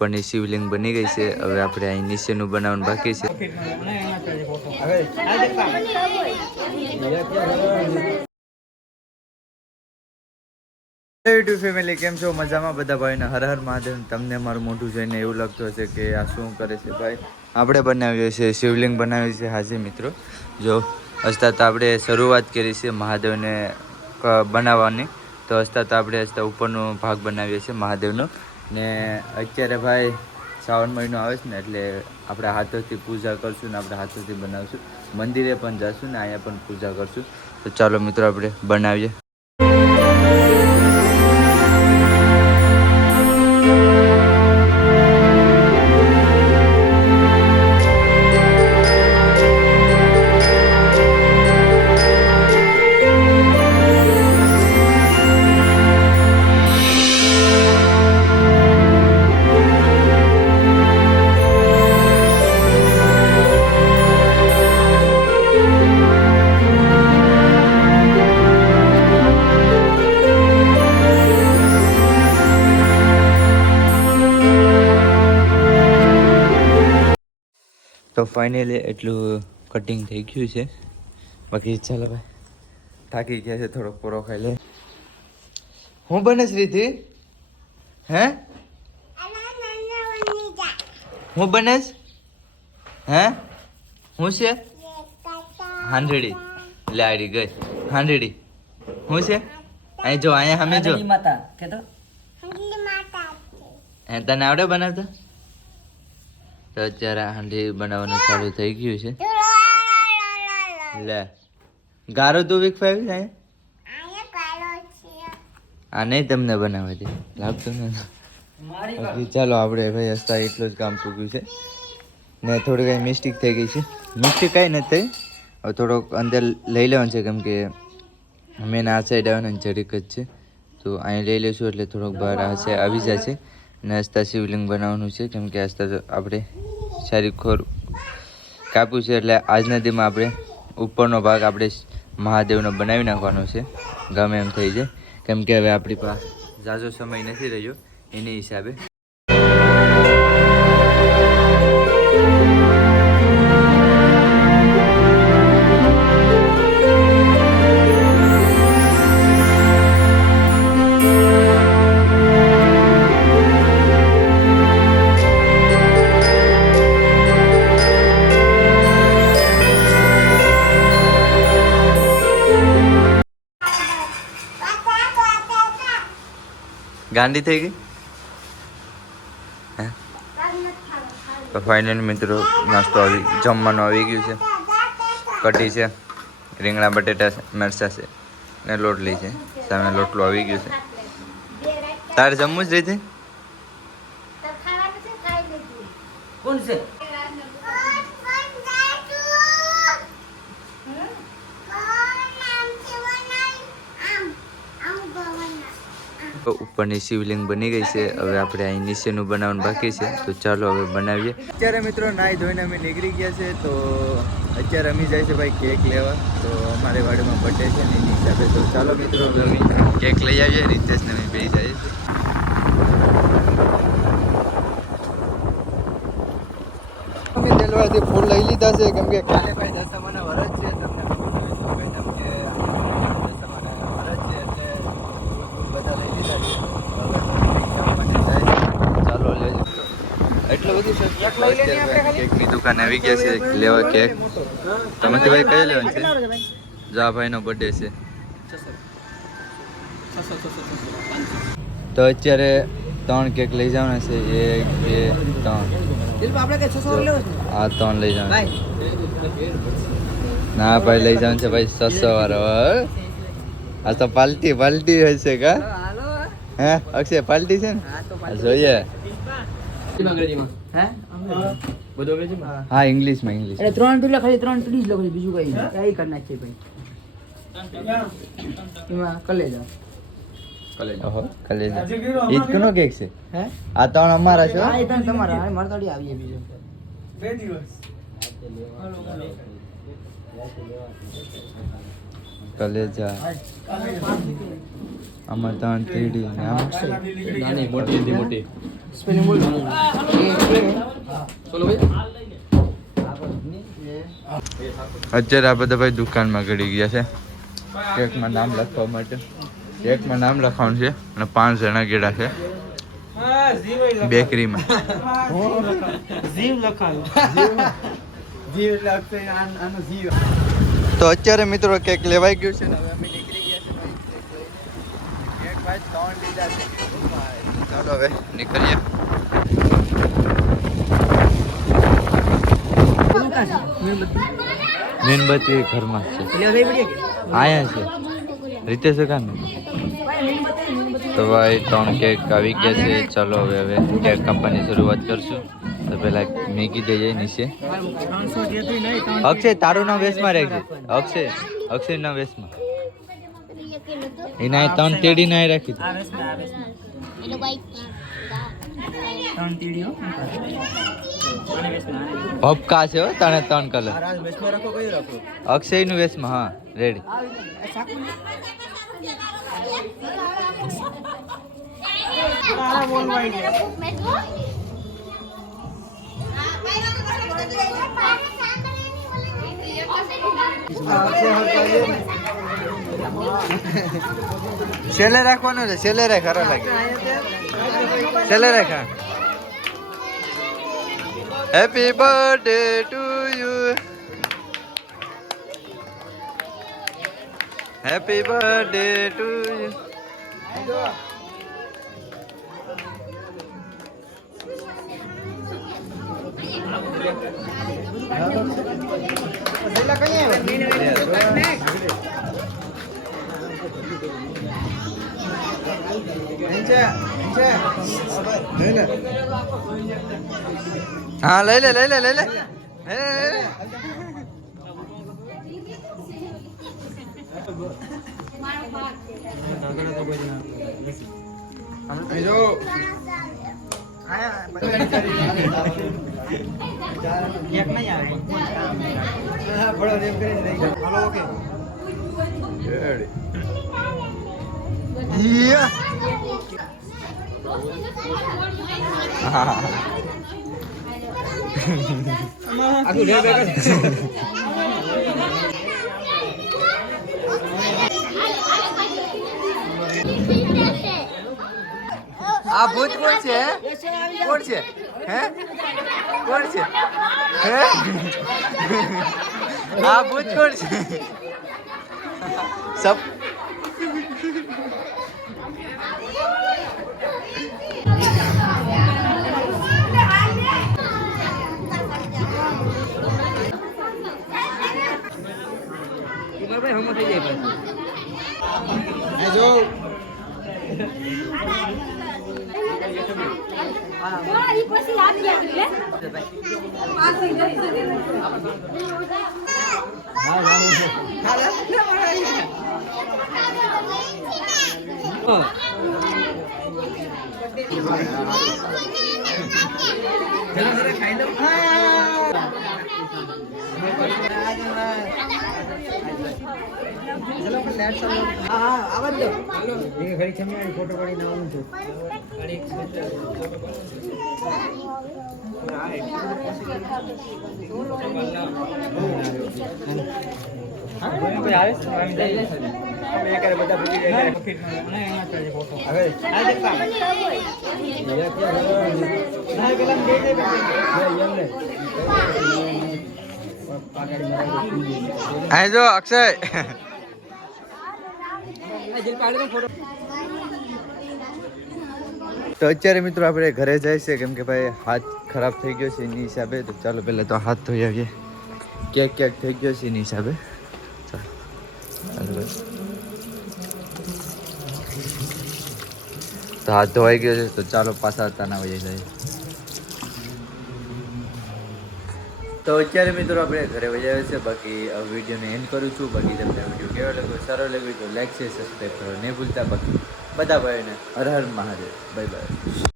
ઉપરની શિવલિંગ બની ગઈ છે. હવે આપણે અહીં નીચેનું બનાવવાનું બાકી છે. યુટ્યુબ ફેમિલી કેમ છો? મજામાં બધા ભાઈને હર હર મહાદેવ. તમને મારું મોઢું જોઈને એવું લાગતું હશે કે આ શું કરે છે ભાઈ. આપણે બનાવીએ છીએ શિવલિંગ બનાવી છે. હાજી મિત્રો, જો હસતા આપણે શરૂઆત કરી છે મહાદેવને બનાવવાની. તો હસતા આપણે ઉપરનો ભાગ બનાવીએ છીએ મહાદેવનો. ને અત્યારે ભાઈ શ્રાવણ મહિનો આવે છે ને, એટલે આપણે હાથોથી પૂજા કરશું ને આપણે હાથોથી બનાવશું. મંદિરે પણ જશું ને અહીંયા પણ પૂજા કરશું. તો ચાલો મિત્રો આપણે બનાવીએ. તો ફાઇનલી એટલું કટિંગ થઈ ગયું છે. બાકી ચાલો ભાઈ, થાકી ગયા છે, થોડોક પૂરો ખાઈ લે. હું બને રીતિ? હે હું બને? હે હું છે? હાંડડી લાડી ગઈ. હાંડડી હું છે? અહીં જો, અહીંયા અમે જો. તને આવડે બનાવતા? તો અત્યારે હાંડી બનાવવાનું ચાલુ થઈ ગયું છે. લે ગારો તો વીક ફાઈવ છે. આ નહીં તમને બનાવવા દે, લાગતું નથી. ચાલો આપણે ભાઈ હસતા એટલું જ કામ ચૂક્યું છે ને. થોડી કઈ મિસ્ટેક થઈ ગઈ છે. મિસ્ટેક કાંઈ નથી થઈ. હવે થોડોક અંદર લઈ લેવાનું છે, કેમ કે મેન આ સાઈડ આવે ને જરીક જ છે. તો અહીં લઈ લઈશું એટલે થોડોક બહાર આ સાઈડ આવી જાય છે. ને હસતા શિવલિંગ બનાવવાનું છે, કેમ કે હસતા આપણે સારી ખોર કાપ્યું છે. એટલે આજના દીમાં આપણે ઉપરનો ભાગ આપણે મહાદેવનો બનાવી નાખવાનો છે. ગમે એમ થઈ જાય, કેમ કે હવે આપણી પાસે ઝાઝો સમય નથી રહ્યો એની હિસાબે. ગાંડી થઈ ગઈ. તો ફાઇનલી મિત્રો નાસ્તો જમવાનું આવી ગયું છે. કઢી છે, રીંગણા બટેટા છે, મરચાં છે ને લોટલી છે. સામે લોટલું આવી ગયું છે. તારે જમવું જ રીતે? ઉપરની શિવલિંગ બની ગઈ છે. હવે આપણે અહીં નીચેનું બનાવવાનું બાકી છે. તો ચાલો હવે બનાવીએ. અત્યારે મિત્રો નાહી ધોઈને અમે નીકળી ગયા છે. તો અત્યારે અમે જાય છે ભાઈ કેક લેવા. તો અમારી વાડીમાં બર્થડે છે ને એની હિસાબે. તો ચાલો મિત્રો હવે અમે કેક લઈ આવીએ. રીતેશને અમે બે જાય છે. અમે તેલવાથી ફૂલ લઈ લીધા છે, કેમ કે કાલે ભાઈ દસમાના વરસ છે. તમને એટલું બધું કેકની દુકાન આવી ગયા છે લેવા કેક. તમે તો ભાઈ કઈ લેવાનું છે? જા ભાઈનો બર્થડે છે. તો અત્યારે 3 કેક લઈ જવાના છે. 1 2 3. આ 3 લઈ જવાના. ના ભાઈ લઈ જવાનું છે ભાઈ 600 વાળો. આ તો પાલટી હશે કા? હે અક્ષય પાલટી છે ને? જોઈએ. હા ઇંગ્લિશમાં. એટલે 3 ટુલા ખાલી 3 ટુડી જ લખો, બીજું કઈ નહીં. કઈ કરી નાખીએ ભાઈ. એમાં કલેજા. ઓહો કલેજા. ઈજ કોનો કેક છે? હે આ 3 અમારા છે. હા એ 3 તમારા. મારે તોડી આવીએ બીજો 2 દિવસ. કલેજા આમાં 3 3D ને આમાં નાની મોટી. સ્પેલિંગ બોલ અત્યારે આ બધા ભાઈ દુકાનમાં ગળી ગયા છે કેકમાં નામ લખવા માટે. કેકમાં નામ લખવાનું છે અને 5 જણા ગેડા છે બેકરીમાં. તો અત્યારે મિત્રો કેક લેવાઈ ગયું છે ને હવે અમે નીકળી ગયા છે ભાઈ કેક ભાઈ 3 લીધા છે. ચાલો હવે નીકળીએ. મીણબત્તી ઘરમાં છે આયા છે રીતેશ કાન. તો ભાઈ 3 કેક આવી ગયા છે. ચાલો હવે કેક કાપવાની શરૂઆત કરશું. તો પહેલા મેગી દઈએ નીચે. અક્ષય તારું નામ વેસમાં રાખજે. અક્ષય નામ વેસમાં એના 3 તેડી ના રાખી હપકા છે હો તને 3 કલર. અક્ષય નું વેસમાં હા રેડી. છેલ્લે રાખવાનું છે. છેલ્લે રાખ ખરા લાગે. છેલ્લે રાખ. Happy birthday to you. Happy birthday to you. હા લઈ લે. આ ભૂત કોણ છે? કોણ છે? હે કોણ છે? હે આ ભૂત કોણ છે? સબ જો અક્ષય તો અત્યારે મિત્રો આપણે ઘરે જાય છે કેમ કે ભાઈ હાથ ખરાબ થઈ ગયો છે એની હિસાબે. તો ચાલો પહેલા તો હાથ ધોઈ આવીએ. કેક થઈ ગયો છે એની હિસાબે. ચાલો ભાઈ તો હાથ ધોવાઈ ગયો છે. તો ચાલો પાછા તાના વહી જાય. તો અત્યારે મિત્રો આપણે ઘરે વહી આવ્યા છે. બાકી વિડીયોને એન્ડ કરું છું. બાકી તમને વિડીયો કેવો લાગ્યો સારો લાગ્યો તો લાઈક છે સબસ્ક્રાઈબ કરો નહીં ભૂલતા. બાકી બધા ભાઈઓને હર હર મહાદેવ. Bye by.